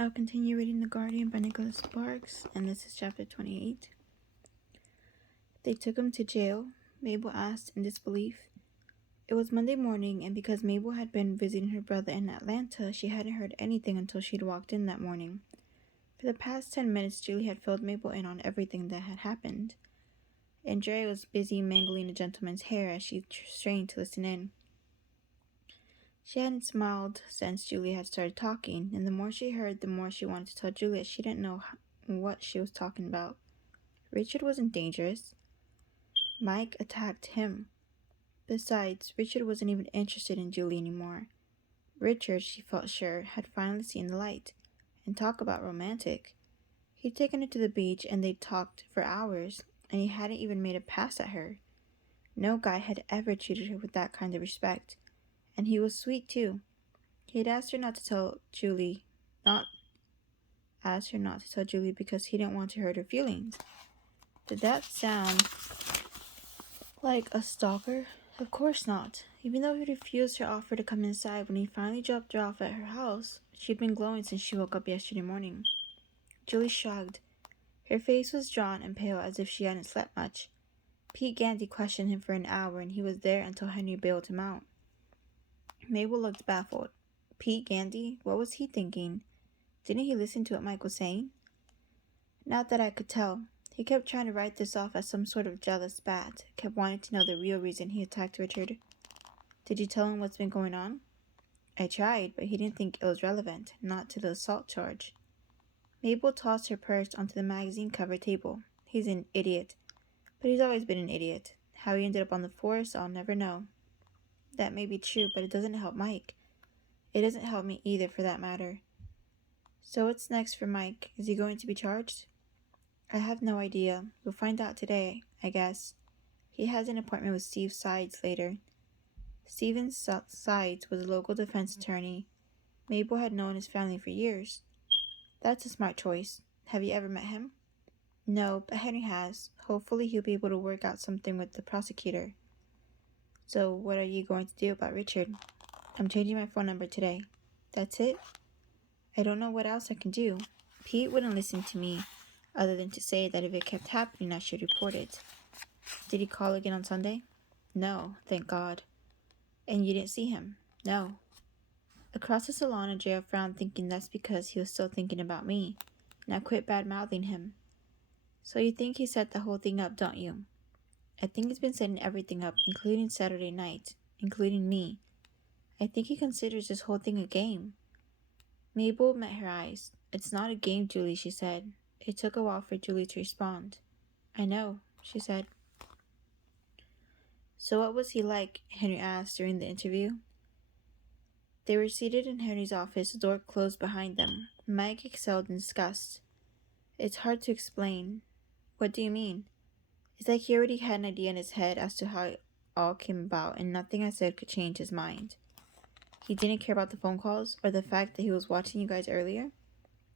I'll continue reading The Guardian by Nicholas Sparks, and this is chapter 28. They took him to jail, Mabel asked in disbelief. It was Monday morning, and because Mabel had been visiting her brother in Atlanta, she hadn't heard anything until she'd walked in that morning. For the past 10 minutes, Julie had filled Mabel in on everything that had happened. Andrea was busy mangling a gentleman's hair as she strained to listen in. She hadn't smiled since Julie had started talking, and the more she heard, the more she wanted to tell Juliet she didn't know what she was talking about. Richard wasn't dangerous. Mike attacked him. Besides, Richard wasn't even interested in Julie anymore. Richard, she felt sure, had finally seen the light. And talk about romantic. He'd taken her to the beach, and they'd talked for hours, and he hadn't even made a pass at her. No guy had ever treated her with that kind of respect. And he was sweet, too. He'd asked her not to tell Julie because he didn't want to hurt her feelings. Did that sound like a stalker? Of course not. Even though he refused her offer to come inside when he finally dropped her off at her house, she'd been glowing since she woke up yesterday morning. Julie shrugged. Her face was drawn and pale as if she hadn't slept much. Pete Gandy questioned him for an hour, and he was there until Henry bailed him out. Mabel looked baffled. Pete Gandy? What was he thinking? Didn't he listen to what Mike was saying? Not that I could tell. He kept trying to write this off as some sort of jealous bat, kept wanting to know the real reason he attacked Richard. Did you tell him what's been going on? I tried, but he didn't think it was relevant, not to the assault charge. Mabel tossed her purse onto the magazine cover table. He's an idiot. But he's always been an idiot. How he ended up on the force, I'll never know. That may be true, but it doesn't help Mike. It doesn't help me either, for that matter. So what's next for Mike? Is he going to be charged? I have no idea. We'll find out today, I guess. He has an appointment with Steve Sides later. Steven Sides was a local defense attorney. Mabel had known his family for years. That's a smart choice. Have you ever met him? No, but Henry has. Hopefully he'll be able to work out something with the prosecutor. So what are you going to do about Richard? I'm changing my phone number today. That's it? I don't know what else I can do. Pete wouldn't listen to me, other than to say that if it kept happening, I should report it. Did he call again on Sunday? No, thank God. And you didn't see him? No. Across the salon, Andrea frowned, thinking that's because he was still thinking about me. Now quit bad-mouthing him. So you think he set the whole thing up, don't you? I think he's been setting everything up, including Saturday night, including me. I think he considers this whole thing a game. Mabel met her eyes. It's not a game, Julie, she said. It took a while for Julie to respond. I know, she said. So what was he like? Henry asked during the interview. They were seated in Henry's office, the door closed behind them. Mike exhaled in disgust. It's hard to explain. What do you mean? It's like he already had an idea in his head as to how it all came about, and nothing I said could change his mind. He didn't care about the phone calls, or the fact that he was watching you guys earlier?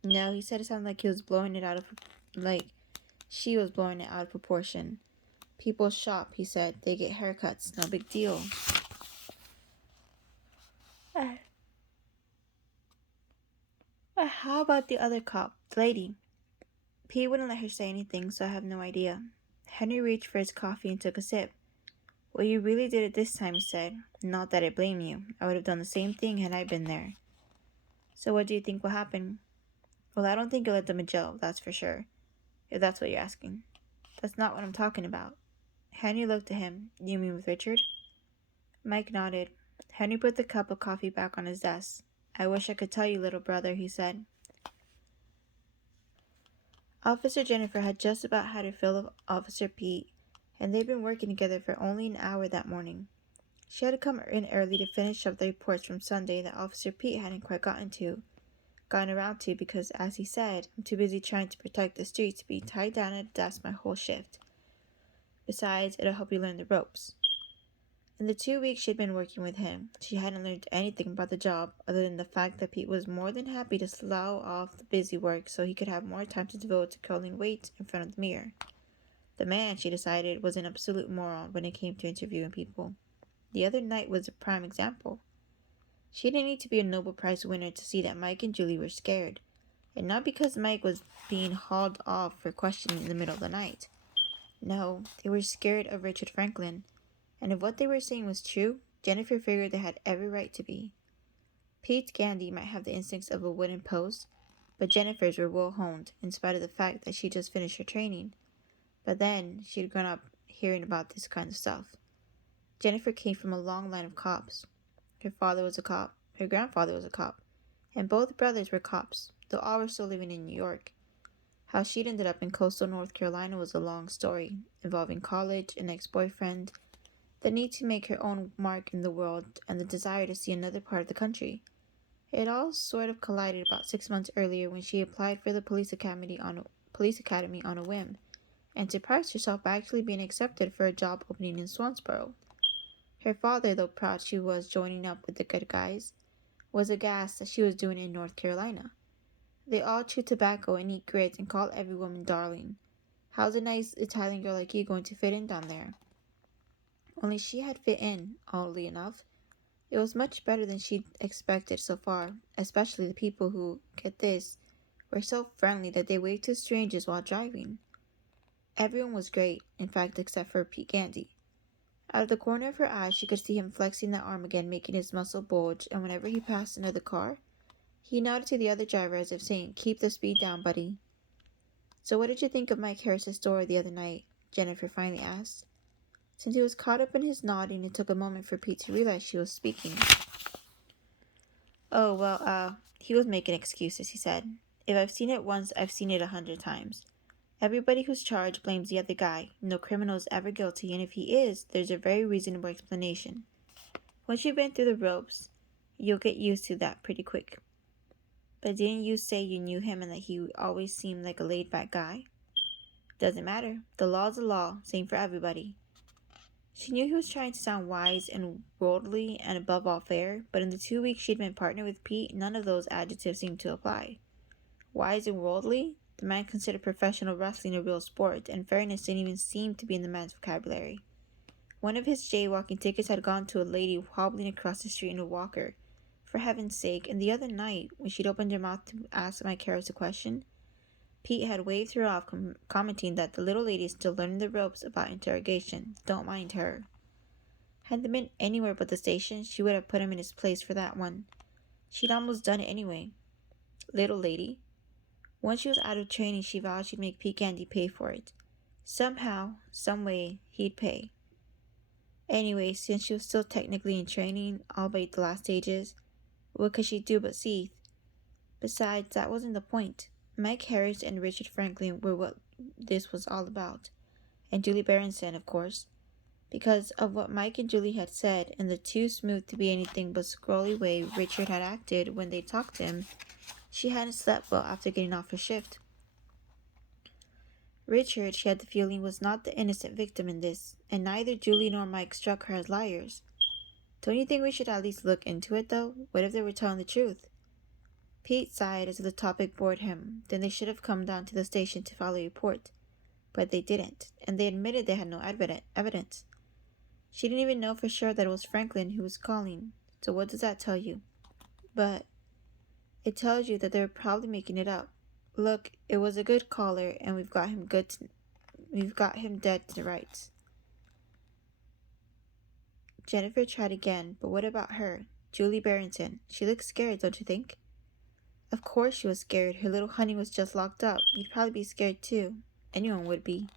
No, he said it sounded like she was blowing it out of proportion. People shop, he said. They get haircuts. No big deal. How about the other cop, the lady? Pete wouldn't let her say anything, so I have no idea. Henry reached for his coffee and took a sip. Well, you really did it this time, he said. Not that I blame you. I would have done the same thing had I been there. So what do you think will happen? Well, I don't think you'll let them in jail, that's for sure. If that's what you're asking. That's not what I'm talking about. Henry looked at him. You mean with Richard? Mike nodded. Henry put the cup of coffee back on his desk. I wish I could tell you, little brother, he said. Officer Jennifer had just about had her fill of Officer Pete, and they'd been working together for only an hour that morning. She had to come in early to finish up the reports from Sunday that Officer Pete hadn't quite gotten around to because, as he said, I'm too busy trying to protect the streets to be tied down at a desk my whole shift. Besides, it'll help you learn the ropes. In the 2 weeks she'd been working with him, she hadn't learned anything about the job other than the fact that Pete was more than happy to slough off the busy work so he could have more time to devote to curling weight in front of the mirror. The man, she decided, was an absolute moron when it came to interviewing people. The other night was a prime example. She didn't need to be a Nobel Prize winner to see that Mike and Julie were scared. And not because Mike was being hauled off for questioning in the middle of the night. No, they were scared of Richard Franklin, and if what they were saying was true, Jennifer figured they had every right to be. Pete's Gandy might have the instincts of a wooden post, but Jennifer's were well honed, in spite of the fact that she just finished her training. But then, she'd grown up hearing about this kind of stuff. Jennifer came from a long line of cops. Her father was a cop, her grandfather was a cop, and both brothers were cops, though all were still living in New York. How she'd ended up in coastal North Carolina was a long story, involving college, an ex-boyfriend, the need to make her own mark in the world, and the desire to see another part of the country. It all sort of collided about 6 months earlier when she applied for the police academy on a whim, and surprised herself by actually being accepted for a job opening in Swansboro. Her father, though proud she was joining up with the good guys, was aghast that she was doing it in North Carolina. They all chew tobacco and eat grits and call every woman darling. How's a nice Italian girl like you going to fit in down there? Only she had fit in, oddly enough. It was much better than she'd expected so far, especially the people who, get this, were so friendly that they waved to strangers while driving. Everyone was great, in fact, except for Pete Gandy. Out of the corner of her eye, she could see him flexing that arm again, making his muscle bulge, and whenever he passed another car, he nodded to the other driver as if saying, "Keep the speed down, buddy." "So what did you think of Mike Harris's story the other night?" Jennifer finally asked. Since he was caught up in his nodding, it took a moment for Pete to realize she was speaking. "Oh, well, he was making excuses," he said. "If I've seen it once, I've seen it 100 times. Everybody who's charged blames the other guy. No criminal is ever guilty, and if he is, there's a very reasonable explanation. Once you've been through the ropes, you'll get used to that pretty quick." "But didn't you say you knew him and that he always seemed like a laid-back guy?" "Doesn't matter. The law's the law, same for everybody." She knew he was trying to sound wise and worldly and above all fair, but in the 2 weeks she'd been partnered with Pete, none of those adjectives seemed to apply. Wise and worldly? The man considered professional wrestling a real sport, and fairness didn't even seem to be in the man's vocabulary. One of his jaywalking tickets had gone to a lady hobbling across the street in a walker, for heaven's sake, and the other night, when she'd opened her mouth to ask Mike Harris a question, Pete had waved her off, commenting that the little lady is still learning the ropes about interrogation. Don't mind her. Had they been anywhere but the station, she would have put him in his place for that one. She'd almost done it anyway. Little lady. Once she was out of training, she vowed she'd make Pete Gandy pay for it. Somehow, someway, he'd pay. Anyway, since she was still technically in training, albeit the last stages, what could she do but seethe? Besides, that wasn't the point. Mike Harris and Richard Franklin were what this was all about. And Julie Berenson, of course. Because of what Mike and Julie had said and the too smooth to be anything but scrolly way Richard had acted when they talked to him, she hadn't slept well after getting off her shift. Richard, she had the feeling, was not the innocent victim in this, and neither Julie nor Mike struck her as liars. Don't you think we should at least look into it, though? What if they were telling the truth? Pete sighed as if the topic bored him. Then they should have come down to the station to file a report. But they didn't, and they admitted they had no evidence. She didn't even know for sure that it was Franklin who was calling. So what does that tell you? But it tells you that they're probably making it up. Look, it was a good caller, and we've got him dead to rights. Jennifer tried again, but what about her? Julie Barrington. She looked scared, don't you think? Of course she was scared. Her little honey was just locked up. You'd probably be scared too. Anyone would be.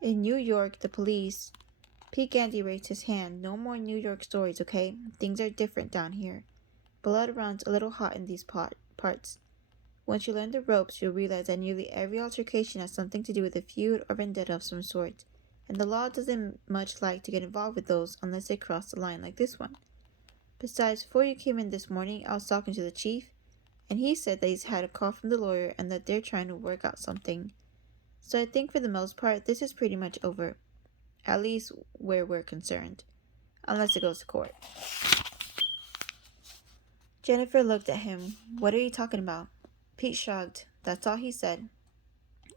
In New York, the police... Pete Gandy raised his hand. "No more New York stories, okay? Things are different down here. Blood runs a little hot in these parts. Once you learn the ropes, you'll realize that nearly every altercation has something to do with a feud or vendetta of some sort, and the law doesn't much like to get involved with those unless they cross the line like this one. Besides, before you came in this morning, I was talking to the chief, and he said that he's had a call from the lawyer and that they're trying to work out something. So I think for the most part, this is pretty much over. At least where we're concerned. Unless it goes to court." Jennifer looked at him. "What are you talking about?" Pete shrugged. "That's all he said."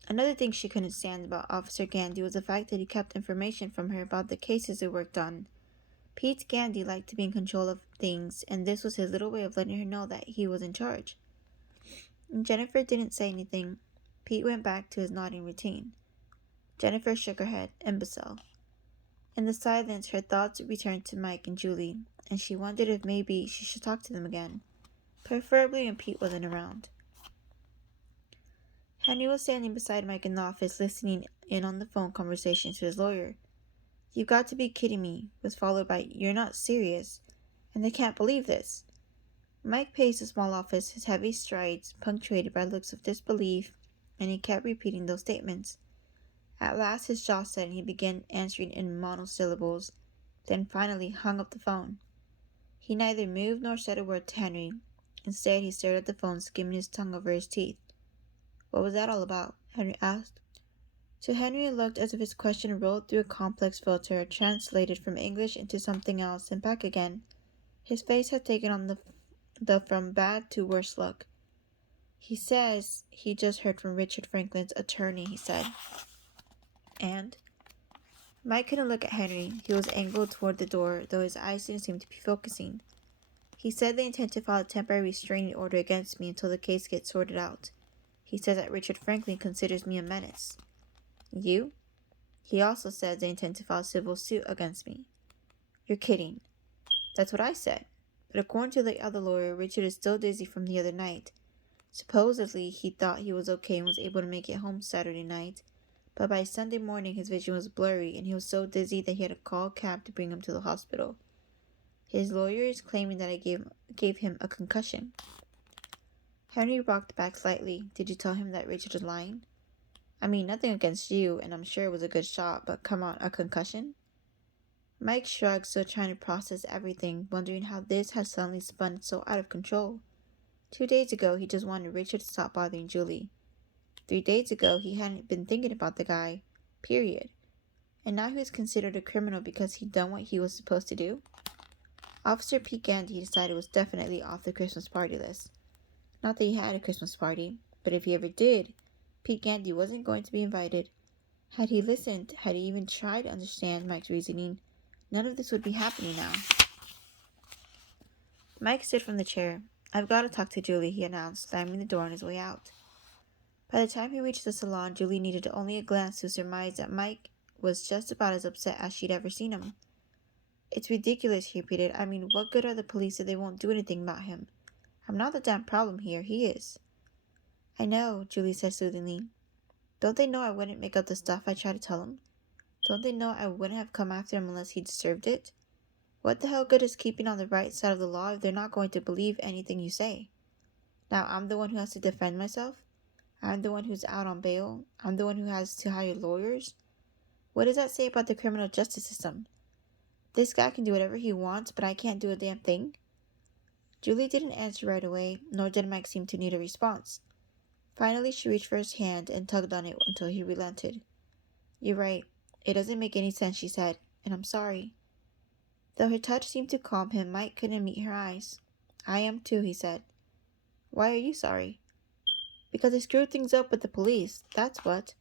Another thing she couldn't stand about Officer Gandy was the fact that he kept information from her about the cases he worked on. Pete Gandy liked to be in control of things, and this was his little way of letting her know that he was in charge. Jennifer didn't say anything. Pete went back to his nodding routine. Jennifer shook her head. Imbecile. In the silence, her thoughts returned to Mike and Julie, and she wondered if maybe she should talk to them again, preferably when Pete wasn't around. Henry was standing beside Mike in the office, listening in on the phone conversation to his lawyer. "You've got to be kidding me," was followed by, "You're not serious, and I can't believe this." Mike paced the small office, his heavy strides punctuated by looks of disbelief, and he kept repeating those statements. At last his jaw set and he began answering in monosyllables, then finally hung up the phone. He neither moved nor said a word to Henry. Instead, he stared at the phone, skimming his tongue over his teeth. "What was that all about?" Henry asked. To Henry, it looked as if his question rolled through a complex filter, translated from English into something else, and back again. His face had taken on the from bad to worse look. "He says he just heard from Richard Franklin's attorney," he said. "And?" Mike couldn't look at Henry. He was angled toward the door, though his eyes didn't seem to be focusing. "He said they intend to file a temporary restraining order against me until the case gets sorted out. He says that Richard Franklin considers me a menace." "You?" "He also says they intend to file a civil suit against me." "You're kidding." "That's what I said. But according to the other lawyer, Richard is still dizzy from the other night. Supposedly, he thought he was okay and was able to make it home Saturday night. But by Sunday morning, his vision was blurry, and he was so dizzy that he had to call a cab to bring him to the hospital. His lawyer is claiming that I gave him a concussion." Henry rocked back slightly. "Did you tell him that Richard was lying?" "I mean, nothing against you, and I'm sure it was a good shot, but come on, a concussion?" Mike shrugged, still trying to process everything, wondering how this had suddenly spun so out of control. 2 days ago, he just wanted Richard to stop bothering Julie. 3 days ago, he hadn't been thinking about the guy, period. And now he was considered a criminal because he'd done what he was supposed to do? Officer Pete Gandy decided was definitely off the Christmas party list. Not that he had a Christmas party, but if he ever did, Pete Gandy wasn't going to be invited. Had he listened, had he even tried to understand Mike's reasoning, none of this would be happening now. Mike stood from the chair. "I've got to talk to Julie," he announced, slamming the door on his way out. By the time he reached the salon, Julie needed only a glance to surmise that Mike was just about as upset as she'd ever seen him. "It's ridiculous," he repeated. "I mean, what good are the police if they won't do anything about him? I'm not the damn problem here, he is." "I know," Julie said soothingly. "Don't they know I wouldn't make up the stuff I tried to tell him? Don't they know I wouldn't have come after him unless he deserved it? What the hell good is keeping on the right side of the law if they're not going to believe anything you say? Now I'm the one who has to defend myself? I'm the one who's out on bail? I'm the one who has to hire lawyers? What does that say about the criminal justice system? This guy can do whatever he wants, but I can't do a damn thing?" Julie didn't answer right away, nor did Mike seem to need a response. Finally, she reached for his hand and tugged on it until he relented. "You're right. It doesn't make any sense," she said, "and I'm sorry." Though her touch seemed to calm him, Mike couldn't meet her eyes. "I am too," he said. "Why are you sorry?" "Because I screwed things up with the police. That's what.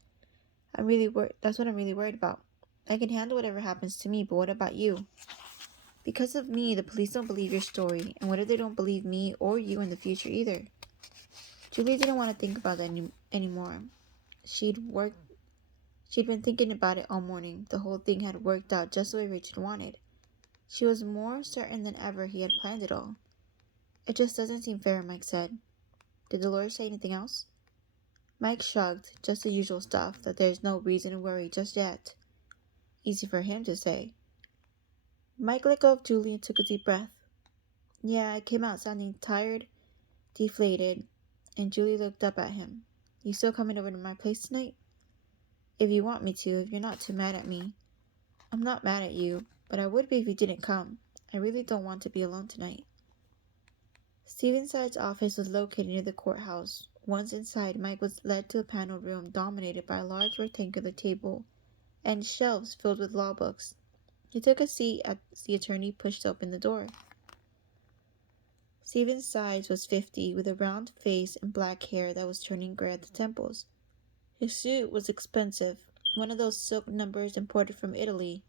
That's what I'm really worried about. I can handle whatever happens to me, but what about you? Because of me, the police don't believe your story, and what if they don't believe me or you in the future either?" Julie didn't want to think about that anymore. She'd been thinking about it all morning. The whole thing had worked out just the way Richard wanted. She was more certain than ever he had planned it all. "It just doesn't seem fair," Mike said. "Did the lawyer say anything else?" Mike shrugged, "Just the usual stuff, that there's no reason to worry just yet." Easy for him to say. Mike let go of Julie and took a deep breath. "Yeah, I came out sounding tired, deflated," and Julie looked up at him. "You still coming over to my place tonight?" "If you want me to, if you're not too mad at me." "I'm not mad at you, but I would be if you didn't come. I really don't want to be alone tonight." Stevenside's office was located near the courthouse. Once inside, Mike was led to a paneled room dominated by a large rectangular table and shelves filled with law books. He took a seat as the attorney pushed open the door. Stevenside was 50, with a round face and black hair that was turning gray at the temples. His suit was expensive, one of those silk numbers imported from Italy,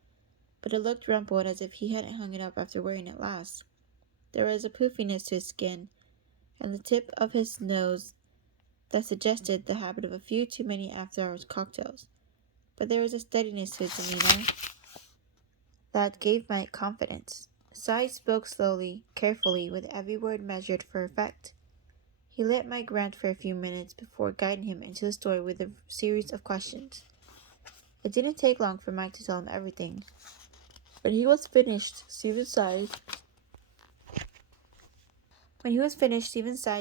but it looked rumpled as if he hadn't hung it up after wearing it last. There was a poofiness to his skin, and the tip of his nose that suggested the habit of a few too many after-hours cocktails. But there was a steadiness to his demeanor that gave Mike confidence. Side spoke slowly, carefully, with every word measured for effect. He let Mike rant for a few minutes before guiding him into the story with a series of questions. It didn't take long for Mike to tell him everything. When he was finished, Stephen sighed,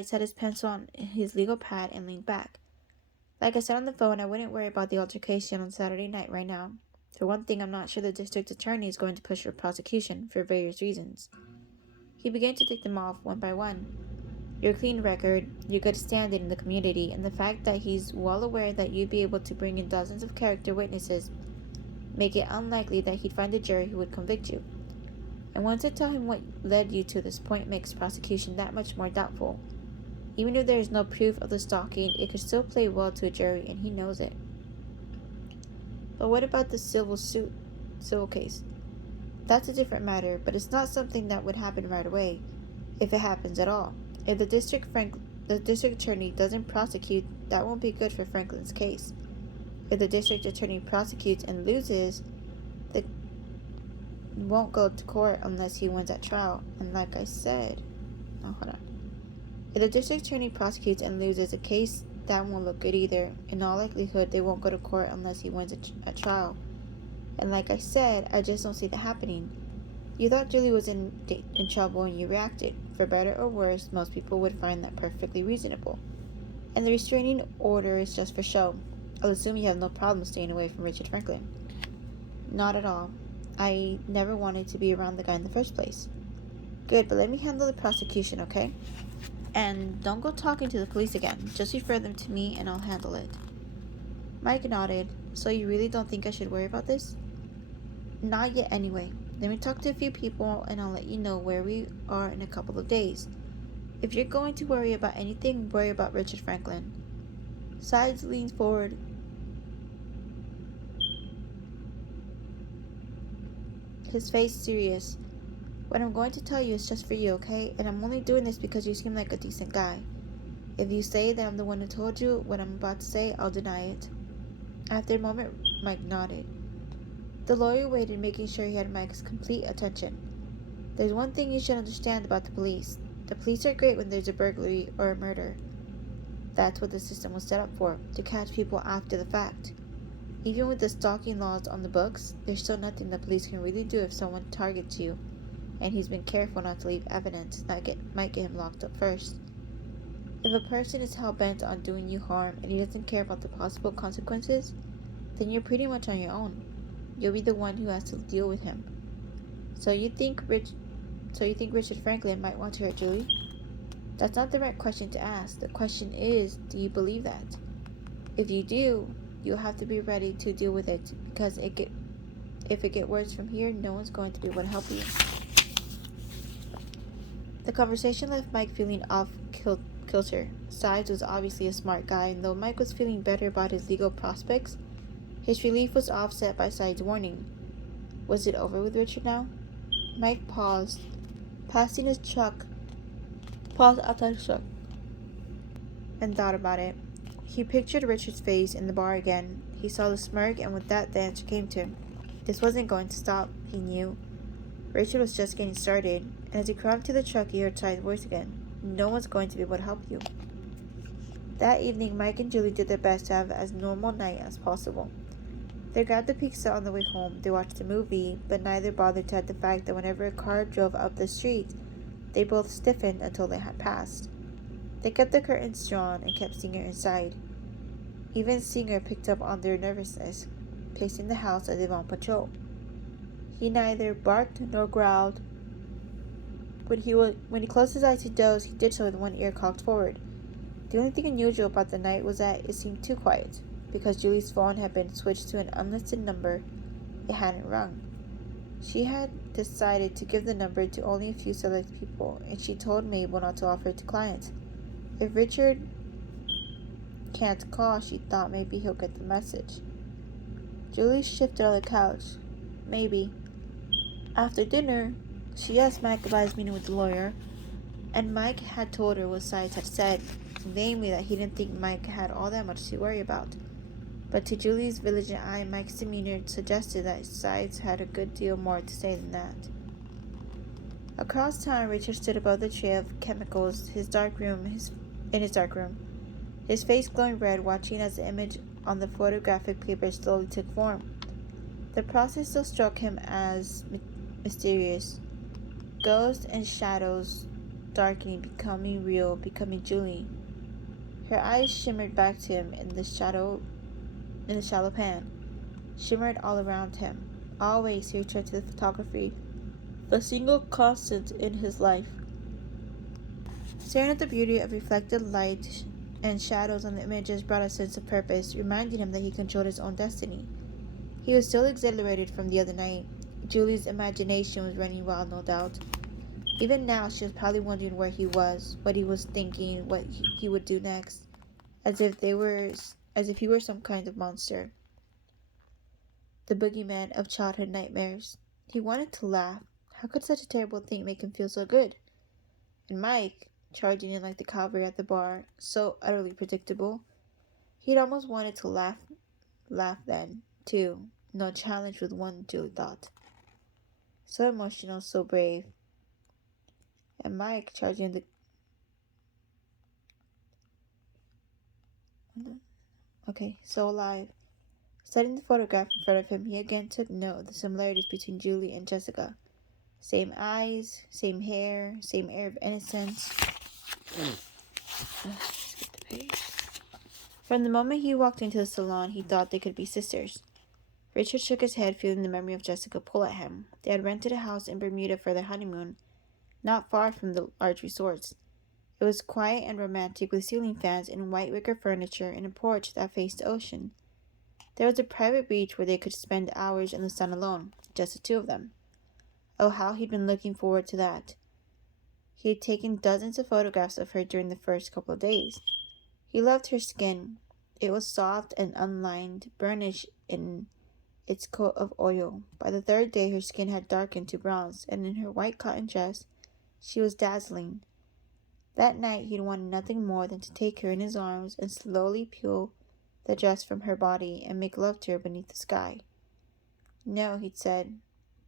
set his pencil on his legal pad and leaned back. Like I said on the phone, I wouldn't worry about the altercation on Saturday night right now. For one thing, I'm not sure the district attorney is going to push for prosecution for various reasons. He began to tick them off one by one. Your clean record, your good standing in the community, and the fact that he's well aware that you'd be able to bring in dozens of character witnesses make it unlikely that he'd find a jury who would convict you. And once I tell him what led you to this point makes prosecution that much more doubtful. Even if there is no proof of the stalking, it could still play well to a jury, and he knows it. But what about the civil case? That's a different matter, but it's not something that would happen right away, if it happens at all. If the district attorney doesn't prosecute, that won't be good for Franklin's case. If the district attorney prosecutes and loses, they won't go to court unless he wins at trial. And like I said, if the district attorney prosecutes and loses a case, that won't look good either. In all likelihood, they won't go to court unless he wins at trial. And like I said, I just don't see that happening. You thought Julie was in trouble and you reacted. For better or worse, most people would find that perfectly reasonable. And the restraining order is just for show. I'll assume you have no problem staying away from Richard Franklin. Not at all. I never wanted to be around the guy in the first place. Good, but let me handle the prosecution, okay? And don't go talking to the police again. Just refer them to me and I'll handle it. Mike nodded. So you really don't think I should worry about this? Not yet anyway. Let me talk to a few people and I'll let you know where we are in a couple of days. If you're going to worry about anything, worry about Richard Franklin. Sides leaned forward. His face serious. What I'm going to tell you is just for you, okay? And I'm only doing this because you seem like a decent guy. If you say that I'm the one who told you what I'm about to say, I'll deny it. After a moment, Mike nodded. The lawyer waited, making sure he had Mike's complete attention. There's one thing you should understand about the police. The police are great when there's a burglary or a murder. That's what the system was set up for, to catch people after the fact. Even with the stalking laws on the books, there's still nothing the police can really do if someone targets you, and he's been careful not to leave evidence that might get him locked up first. If a person is hell-bent on doing you harm and he doesn't care about the possible consequences, then you're pretty much on your own. You'll be the one who has to deal with him. So you think Richard Franklin might want to hurt Julie? That's not the right question to ask. The question is, do you believe that? If you do, you'll have to be ready to deal with it, because if it gets worse from here, no one's going to be able to help you. The conversation left Mike feeling off kilter. Sides was obviously a smart guy, and though Mike was feeling better about his legal prospects, his relief was offset by Sides' warning. Was it over with Richard now? Mike paused, outside his truck, and thought about it. He pictured Richard's face in the bar again. He saw the smirk, and with that, the answer came to him. This wasn't going to stop, he knew. Richard was just getting started, and as he crawled to the truck, he heard Sides' voice again. No one's going to be able to help you. That evening, Mike and Julie did their best to have as normal night as possible. They grabbed a pizza on the way home. They watched a movie, but neither bothered to add the fact that whenever a car drove up the street, they both stiffened until they had passed. They kept the curtains drawn and kept Singer inside. Even Singer picked up on their nervousness, pacing the house as if on patrol. He neither barked nor growled. When he closed his eyes to doze, he did so with one ear cocked forward. The only thing unusual about the night was that it seemed too quiet. Because Julie's phone had been switched to an unlisted number, it hadn't rung. She had decided to give the number to only a few select people, and she told Mabel not to offer it to clients. If Richard can't call, she thought maybe he'll get the message. Julie shifted on the couch. Maybe. After dinner, she asked Mike about his meeting with the lawyer, and Mike had told her what Sides had said. namely that he didn't think Mike had all that much to worry about. But to Julie's vigilant eye, Mike's demeanor suggested that Sides had a good deal more to say than that. Across town, Richard stood above the tray of chemicals, in his dark room, his face glowing red, watching as the image on the photographic paper slowly took form. The process still struck him as mysterious. Ghosts and shadows darkening, becoming real, becoming Julie. Her eyes shimmered back to him in the shallow pan, shimmered all around him. Always he returned to the photography, the single constant in his life. Staring at the beauty of reflected light and shadows on the images brought a sense of purpose, reminding him that he controlled his own destiny. He was still exhilarated from the other night. Julie's imagination was running wild, no doubt. Even now, she was probably wondering where he was, what he was thinking, what he would do next, as if he were some kind of monster, the boogeyman of childhood nightmares. He wanted to laugh. How could such a terrible thing make him feel so good? And Mike, charging in like the cavalry at the bar, so utterly predictable. He'd almost wanted to laugh then, too. No challenge with one, Julie thought. So emotional, so brave. And Mike charging the... Okay, so alive. Studying the photograph in front of him, he again took note of the similarities between Julie and Jessica. Same eyes, same hair, same air of innocence. Skip the page. From the moment he walked into the salon, he thought they could be sisters. Richard shook his head, feeling the memory of Jessica pull at him. They had rented a house in Bermuda for their honeymoon, not far from the large resorts. It was quiet and romantic, with ceiling fans and white wicker furniture and a porch that faced the ocean. There was a private beach where they could spend hours in the sun alone, just the two of them. Oh, how he'd been looking forward to that. He had taken dozens of photographs of her during the first couple of days. He loved her skin. It was soft and unlined, burnished in its coat of oil. By the third day, her skin had darkened to bronze, and in her white cotton dress, she was dazzling. That night, he'd wanted nothing more than to take her in his arms and slowly peel the dress from her body and make love to her beneath the sky. No, he'd said,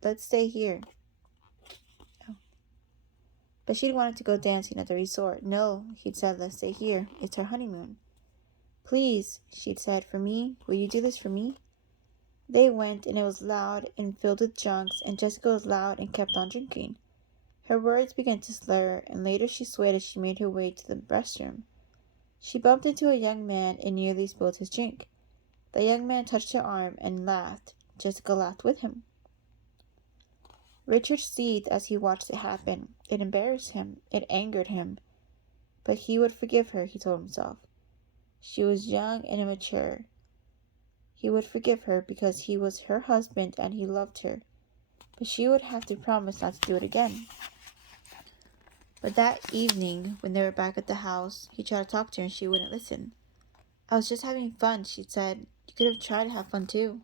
let's stay here. Oh. But she'd wanted to go dancing at the resort. No, he'd said, let's stay here. It's our honeymoon. Please, she'd said, for me. Will you do this for me? They went, and it was loud and filled with junks, and Jessica was loud and kept on drinking. Her words began to slur, and later she swayed as she made her way to the restroom. She bumped into a young man and nearly spilled his drink. The young man touched her arm and laughed. Jessica laughed with him. Richard seethed as he watched it happen. It embarrassed him. It angered him. But he would forgive her, he told himself. She was young and immature. He would forgive her because he was her husband and he loved her. But she would have to promise not to do it again. But that evening, when they were back at the house, he tried to talk to her and she wouldn't listen. I was just having fun, she said. You could have tried to have fun too.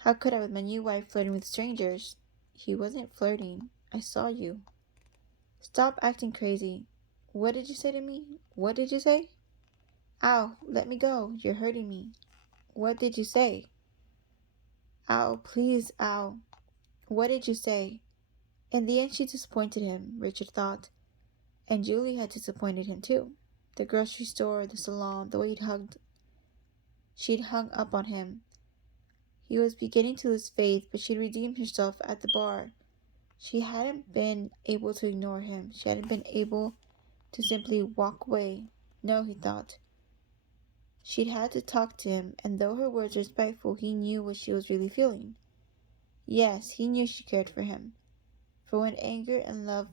How could I with my new wife flirting with strangers? He wasn't flirting. I saw you. Stop acting crazy. What did you say to me? What did you say? Ow, let me go. You're hurting me. What did you say? Ow, please, ow. What did you say? In the end, she disappointed him, Richard thought. And Julie had disappointed him too. The grocery store, the salon, the way she'd hung up on him. He was beginning to lose faith, but she'd redeemed herself at the bar. She hadn't been able to ignore him. She hadn't been able to simply walk away. No, he thought. She'd had to talk to him, and though her words were spiteful, he knew what she was really feeling. Yes, he knew she cared for him. For when anger and love...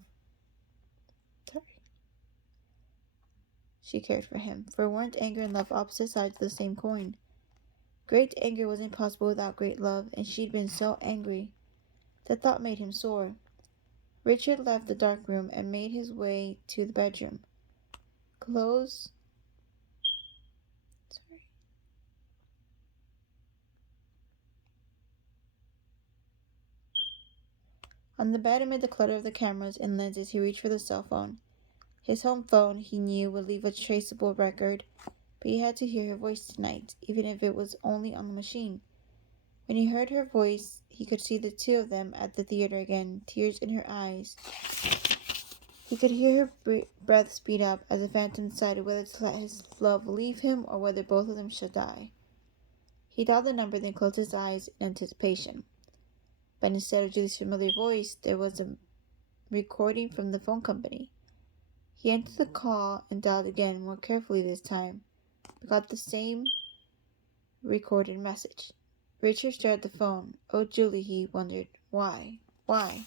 She cared for him. For weren't anger and love opposite sides of the same coin? Great anger wasn't possible without great love, and she'd been so angry. The thought made him sore. Richard left the dark room and made his way to the bedroom. On the bed amid the clutter of the cameras and lenses, he reached for the cell phone. His home phone, he knew, would leave a traceable record, but he had to hear her voice tonight, even if it was only on the machine. When he heard her voice, he could see the two of them at the theater again, tears in her eyes. He could hear her breath speed up as the phantom decided whether to let his love leave him or whether both of them should die. He dialed the number, then closed his eyes in anticipation. But instead of Julie's familiar voice, there was a recording from the phone company. He entered the call and dialed again, more carefully this time, but got the same recorded message. Richard stared at the phone. Oh, Julie, he wondered. Why? Why?